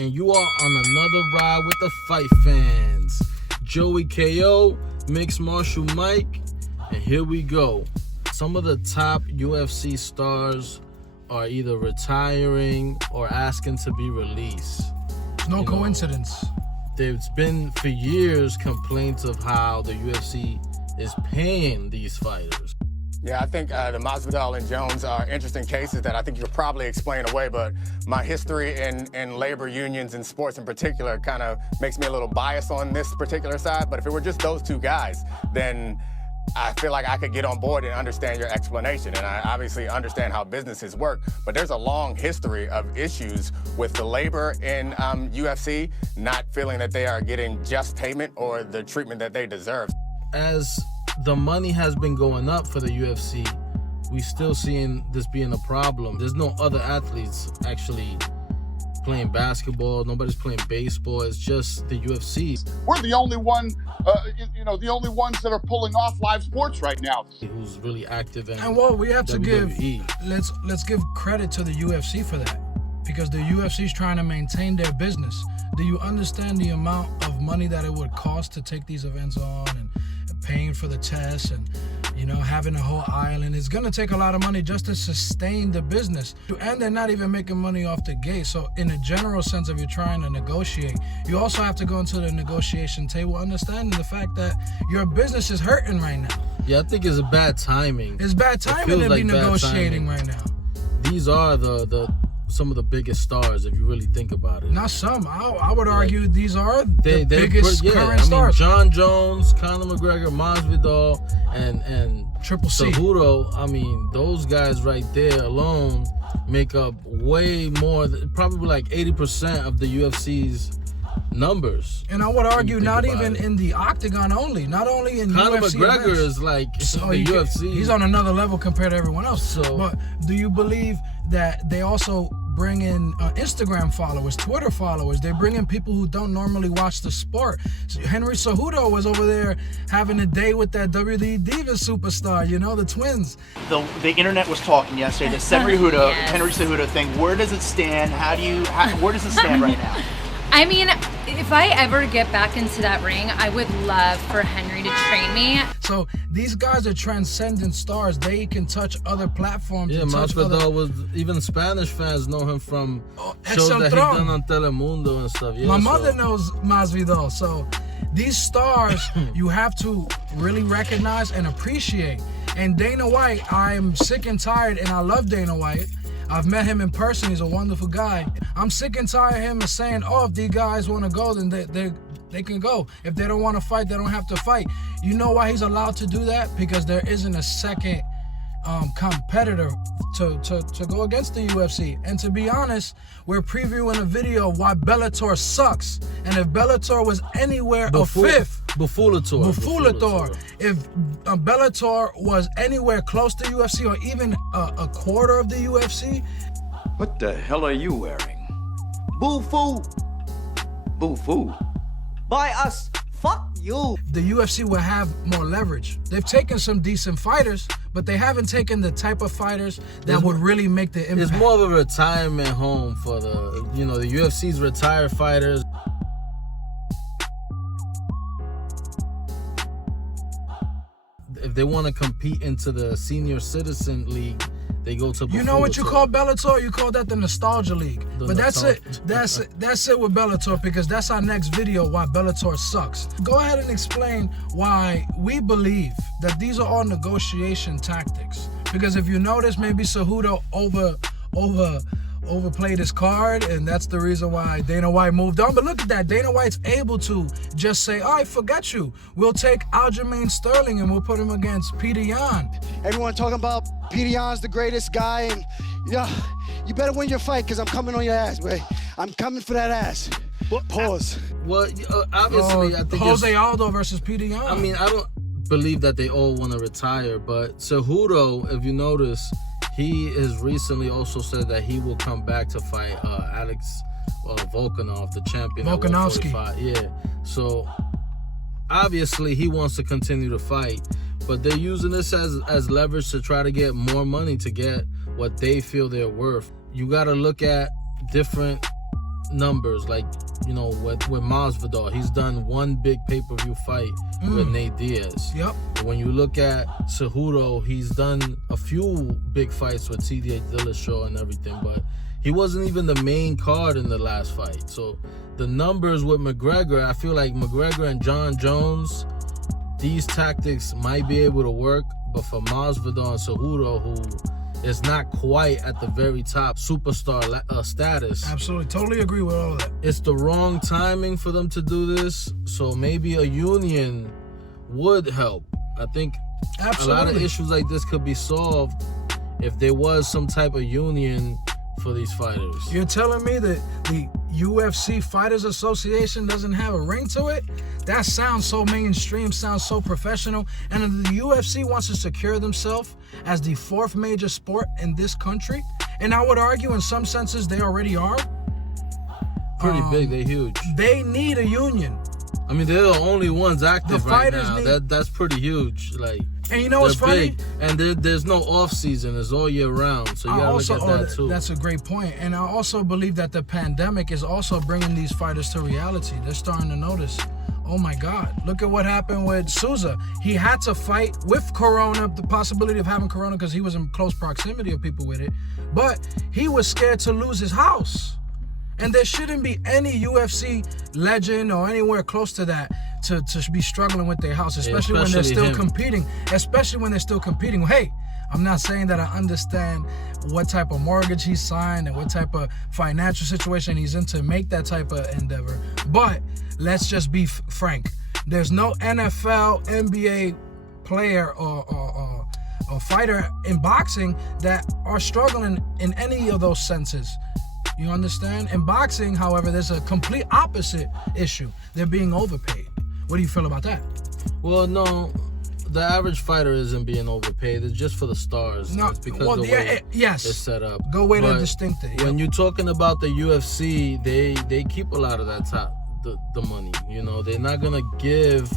and you are on another ride with the fight fans. JoeyKO, MixedMartialMike, and here we go. Some of the top UFC stars are either retiring or asking to be released. No coincidence. There's been for years complaints of how the UFC is paying these fighters. Yeah, I think the Masvidal and Jones are interesting cases that I think you could probably explain away, but my history in labor unions and sports in particular kind of makes me a little biased on this particular side. But if it were just those two guys, then I feel like I could get on board and understand your explanation. And I obviously understand how businesses work, but there's a long history of issues with the labor in UFC not feeling that they are getting just payment or the treatment that they deserve. As the money has been going up for the UFC, we still seeing this being a problem. There's no other athletes actually playing basketball. Nobody's playing baseball. It's just the UFC. We're the only one, the only ones that are pulling off live sports right now. Who's really active in And well, we have to WWE. let's give credit to the UFC for that, because the UFC is trying to maintain their business. Do you understand the amount of money that it would cost to take these events on and paying for the tests and having a whole island? It's gonna take a lot of money just to sustain the business, and they're not even making money off the gate. So in a general sense, if you're trying to negotiate, you also have to go into the negotiation table understanding the fact that your business is hurting right now. Yeah, I think it's a bad timing. It's bad timing to be negotiating right now. These are some of the biggest stars, if you really think about it. Not some. I would argue these are the biggest current stars. John Jones, Conor McGregor, Masvidal, and Triple C. Cejudo. I mean, those guys right there alone make up way more, probably like 80% of the UFC's numbers. And I would argue not even in the octagon only. Not only in Conor UFC McGregor events. is like the UFC. He's on another level compared to everyone else. So, but do you believe that they also bring in Instagram followers, Twitter followers? They bring in people who don't normally watch the sport. So Henry Cejudo was over there having a day with that WWE Divas superstar, the twins. The internet was talking yesterday. The Henry Cejudo thing. Where does it stand? Where does it stand right now? I mean, if I ever get back into that ring, I would love for Henry to train me. So these guys are transcendent stars. They can touch other platforms. Yeah, Masvidal was, even Spanish fans know him from shows that he's done on Telemundo and stuff. Yeah, My mother knows Masvidal. So these stars you have to really recognize and appreciate. And Dana White, I'm sick and tired, and I love Dana White. I've met him in person. He's a wonderful guy. I'm sick and tired of him saying, if these guys want to go, then they can go. If they don't want to fight, they don't have to fight. You know why he's allowed to do that? Because there isn't a second competitor to go against the UFC. And to be honest, we're previewing a video why Bellator sucks. And if Bellator was anywhere a fifth, Bellator. If Bellator was anywhere close to UFC or even a quarter of the UFC. What the hell are you wearing? Boo-foo. Boo-foo. By us. Fuck you. The UFC will have more leverage. They've taken some decent fighters, but they haven't taken the type of fighters that would really make the impact. It's more of a retirement home for the UFC's retired fighters. If they want to compete into the senior citizen league, they go to Bellator. You know what you call Bellator? You call that the Nostalgia League. That's it. That's it with Bellator, because that's our next video, why Bellator sucks. Go ahead and explain why we believe that these are all negotiation tactics. Because if you notice, maybe Cejudo overplayed his card, and that's the reason why Dana White moved on. But look at that. Dana White's able to just say, all right, forget you. We'll take Aljamain Sterling and we'll put him against Peter Yan. Everyone talking about Peter Yan's the greatest guy, and you better win your fight, because I'm coming on your ass, boy. I'm coming for that ass. Pause. Well, obviously, I think Jose Aldo versus Peter Yan. I mean, I don't believe that they all want to retire, but Cejudo, if you notice, he has recently also said that he will come back to fight Alex Volkanov, the champion. Volkanovski. Yeah. So obviously he wants to continue to fight, but they're using this as leverage to try to get more money, to get what they feel they're worth. You got to look at different numbers, like, you know, with Masvidal, he's done one big pay-per-view fight with Nate Diaz. Yep. But when you look at Cejudo, he's done a few big fights with TJ Dillashaw and everything, but he wasn't even the main card in the last fight. So the numbers with McGregor, I feel like McGregor and John Jones, these tactics might be able to work, but for Masvidal and Cejudo, who is not quite at the very top superstar status. Absolutely, totally agree with all of that. It's the wrong timing for them to do this, so maybe a union would help. I think Absolutely. a lot of issues like this could be solved if there was some type of union for these fighters. You're telling me that the UFC Fighters Association doesn't have a ring to it? That sounds so mainstream, sounds so professional. And if the UFC wants to secure themselves as the fourth major sport in this country, and I would argue in some senses they already are. Pretty big, they're huge. They need a union. I mean, they're the only ones active right now. Need... That's pretty huge. Like, and you know what's funny? Big. And there's no off season. It's all year round. So you gotta look at that too. That's a great point. And I also believe that the pandemic is also bringing these fighters to reality. They're starting to notice, oh my God, look at what happened with Souza. He had to fight with Corona, the possibility of having Corona because he was in close proximity of people with it. But he was scared to lose his house. And there shouldn't be any UFC legend or anywhere close to that to be struggling with their house, especially when they're still competing. Especially when they're still competing. Hey, I'm not saying that I understand what type of mortgage he signed and what type of financial situation he's in to make that type of endeavor. But let's just be frank. There's no NFL, NBA player or fighter in boxing that are struggling in any of those senses. You understand? In boxing, however, there's a complete opposite issue. They're being overpaid. What do you feel about that? Well, no, the average fighter isn't being overpaid. It's just for the stars. No, it's because the way yes, it's set up. Go way to distinct it. When you're talking about the UFC, they keep a lot of that the money. You know, they're not gonna give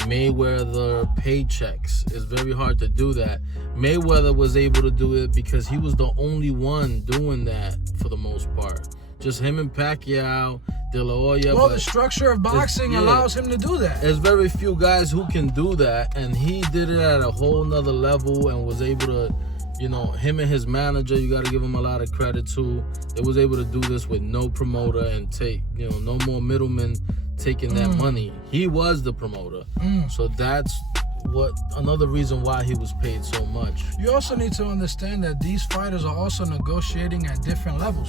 Mayweather paychecks. It's very hard to do that. Mayweather was able to do it because he was the only one doing that for the most part. Just him and Pacquiao, De La Hoya. Well, the structure of boxing allows him to do that. There's very few guys who can do that, and he did it at a whole nother level and was able to, you know, him and his manager, you got to give him a lot of credit too. They was able to do this with no promoter and take, you know, no more middlemen taking that money. He was the promoter. So that's another reason why he was paid so much. You also need to understand that these fighters are also negotiating at different levels.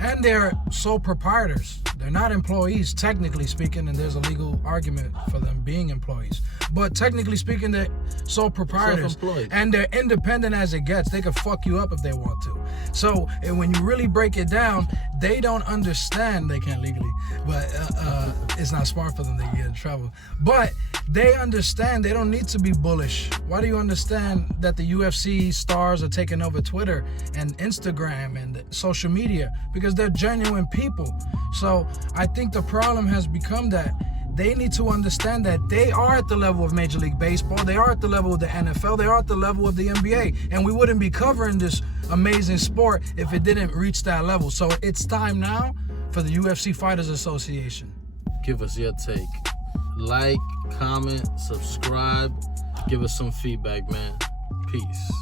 And they're sole proprietors. They're not employees, technically speaking, and there's a legal argument for them being employees. But technically speaking, they're sole proprietors. Self-employed. And they're independent as it gets. They can fuck you up if they want to. So, and when you really break it down, they don't understand, they can't legally, but it's not smart for them, they get in trouble. But they understand they don't need to be bullish. Why do you understand that the UFC stars are taking over Twitter and Instagram and social media? Because they're genuine people. So I think the problem has become that they need to understand that they are at the level of Major League Baseball, they are at the level of the NFL, they are at the level of the NBA, and we wouldn't be covering this amazing sport if it didn't reach that level. So it's time now for the UFC Fighters Association. Give us your take. Like, comment, subscribe, give us some feedback, man. Peace.